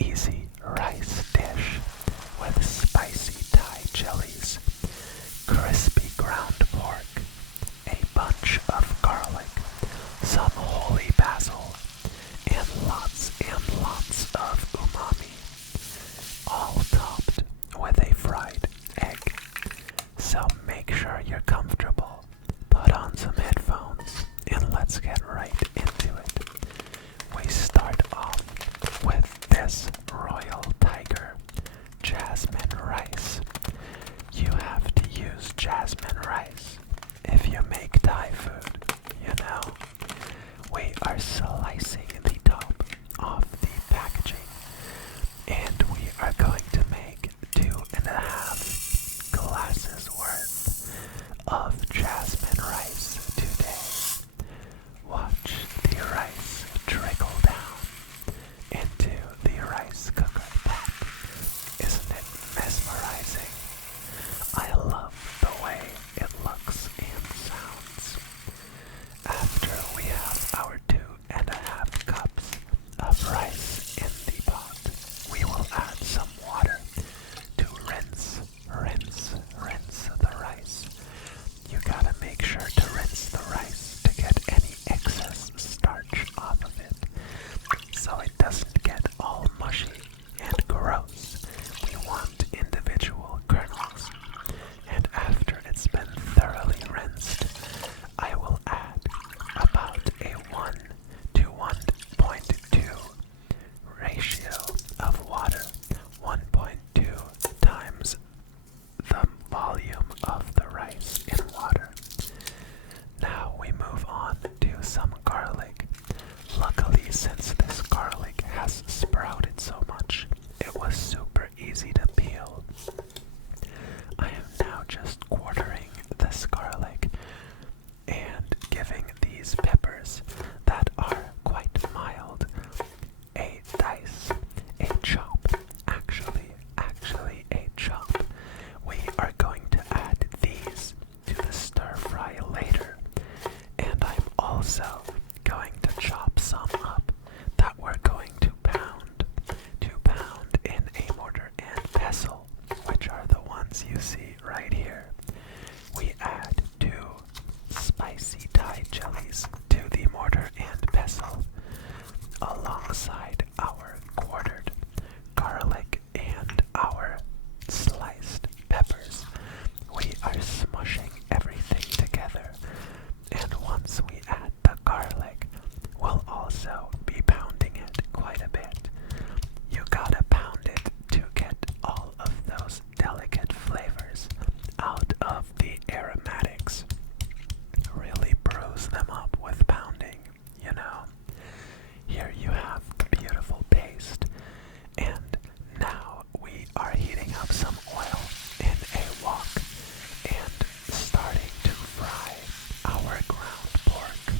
easy rice dish with spicy Thai chilies, crispy ground pork, a bunch of garlic, some holy basil, and lots of umami, all topped with a fried egg. So make sure you're comfortable, put on some headphones, and let's get right into it. We start off with this Royal Tiger jasmine rice. You have to use jasmine rice if you make Thai food, you know. We are slicing the top of the packaging, and we are going to make 2.5 glasses worth of jasmine rice today. Watch the rice trickle down into the rice cooker pot. Isn't it mesmerizing? I love the way it looks and sounds. After we have our 2.5 cups of rice in the pot, we will add some water to rinse the rice. You gotta make sure to rinse the rice to get any excess starch off of it, so it doesn't get all mushy and gross. We want individual kernels. And after it's been thoroughly rinsed, I will add about a 1 to 1.2 ratio of water, 1.2 times the volume of the rice in water. Now we move on to some garlic. Luckily, since this garlic has sprouted so much, it was super easy to peel. I am now just quartering this garlic and giving these peppers that are quite mild a dice, a chop, actually a chop. We are going to add these to the stir fry later, and I'm also going to chop some up that we're going to pound in a mortar and pestle, which are the ones you see right here. We add 2 spicy Thai chilies to the mortar and pestle, alongside our quartered garlic and our sliced peppers. We are smushing everything together, and once we add the garlic, we'll also be pounding it quite a bit. You gotta pound it to get all of those delicate flavors out of the aromatics. Really bruise them up with pounding, you know. Here you have the beautiful paste, and now we are heating up some oil in a wok and starting to fry our ground pork.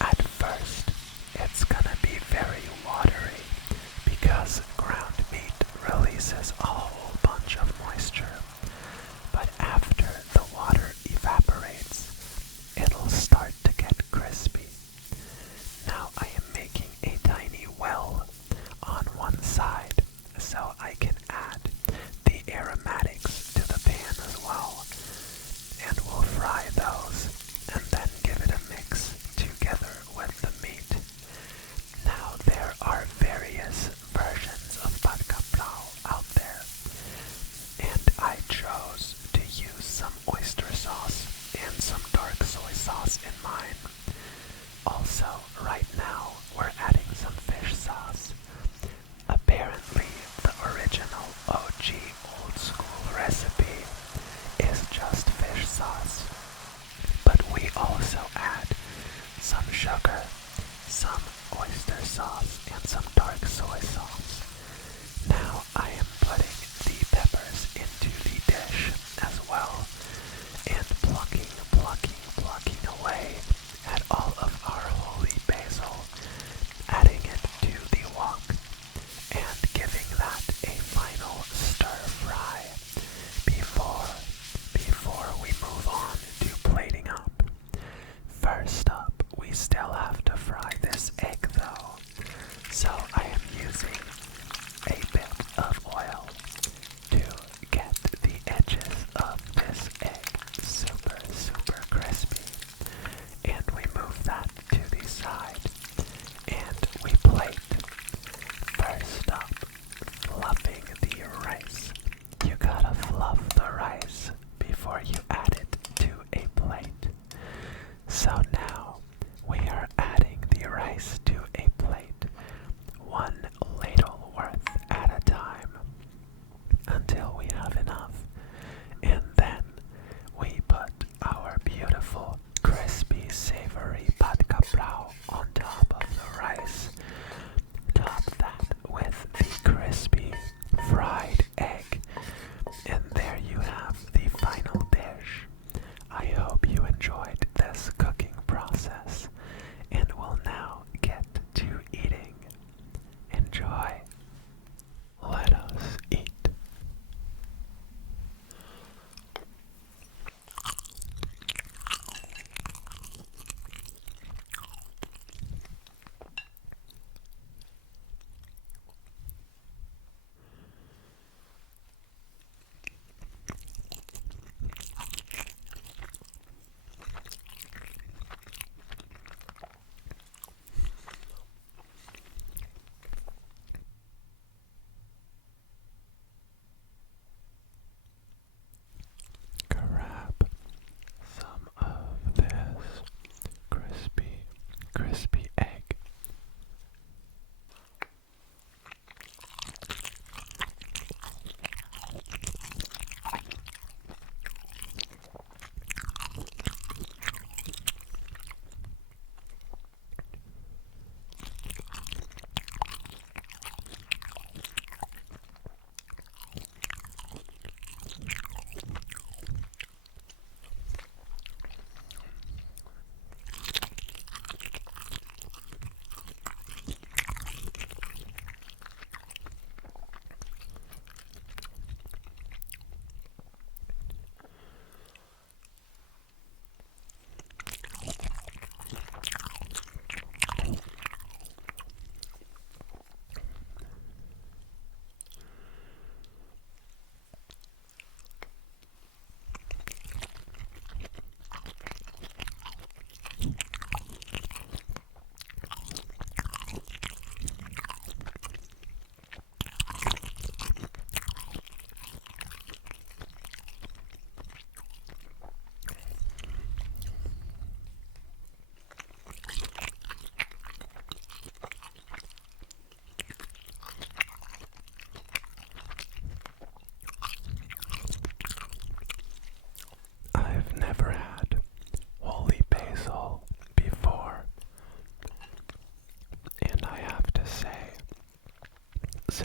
At first, it's gonna be very watery because ground meat releases a whole bunch of moisture, but after the water evaporates, it'll start to get crispy. Now I am making a tiny well on one side so I can add the aromatics to the pan as well, and we'll fry those and then give it a mix together with the meat. Now there are various versions of Pad Kra Pao out there, and I chose to use some oyster sauce and some dark soy sauce in mine. Also, right now, we're adding some fish sauce. Apparently, the original OG old school recipe is just fish sauce, but we also add some sugar, some oyster sauce, and some dark soy sauce. Now I am putting the peppers into the dish as well, and plucking away at all of our holy basil, adding it to the wok, and giving that a final stir fry before we move on to plating up. First up, we still have to fry this egg though.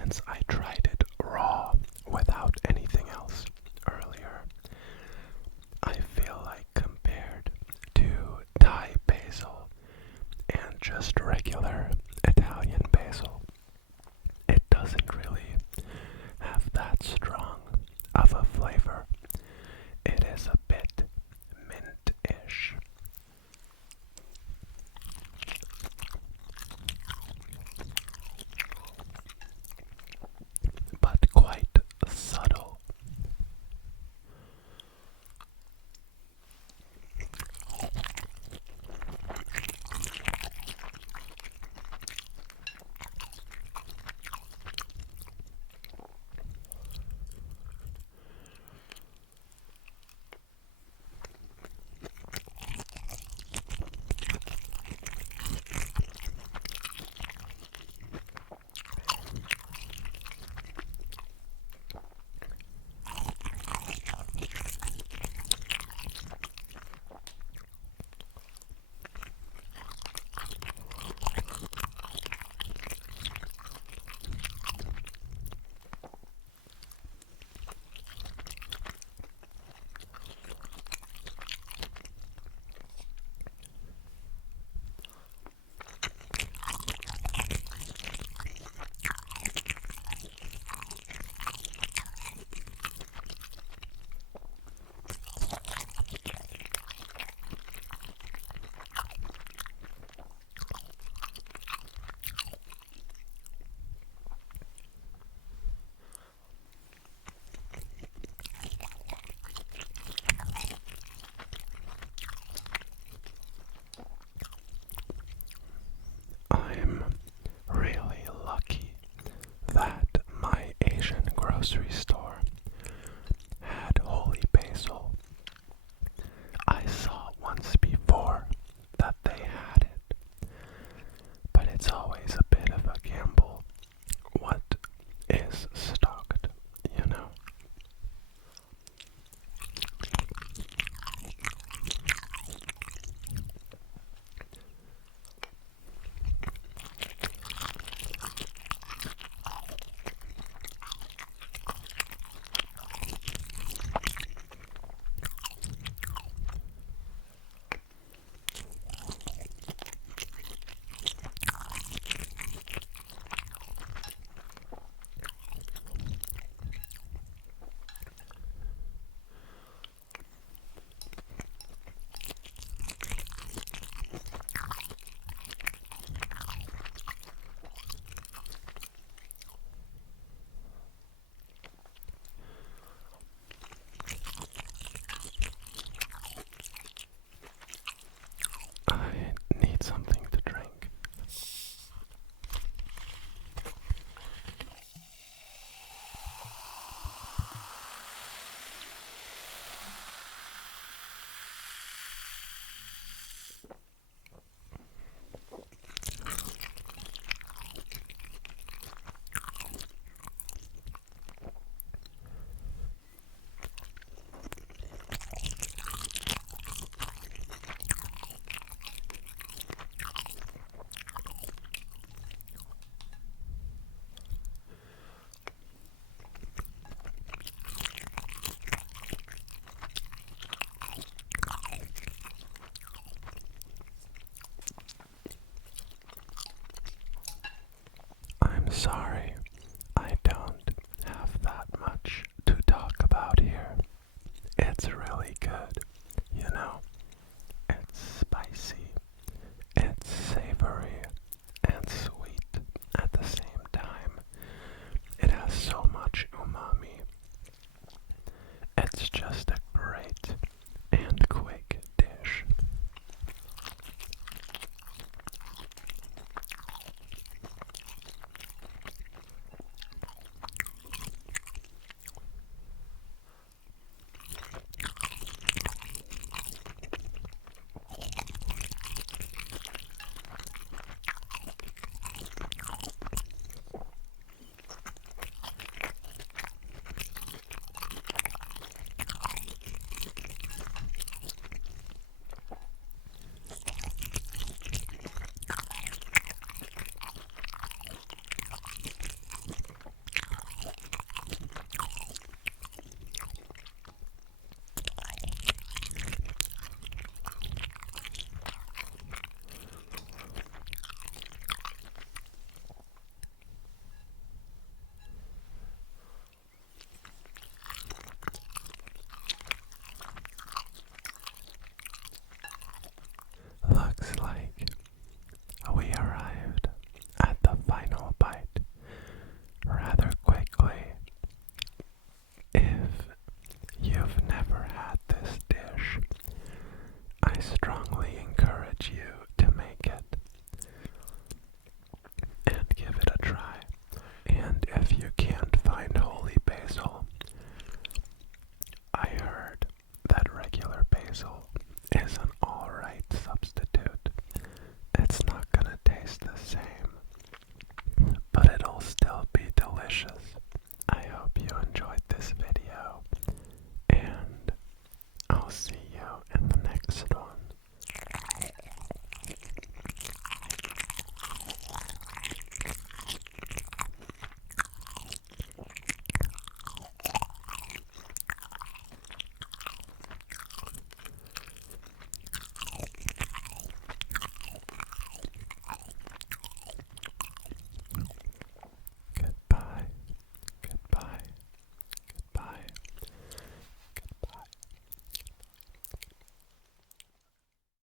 since I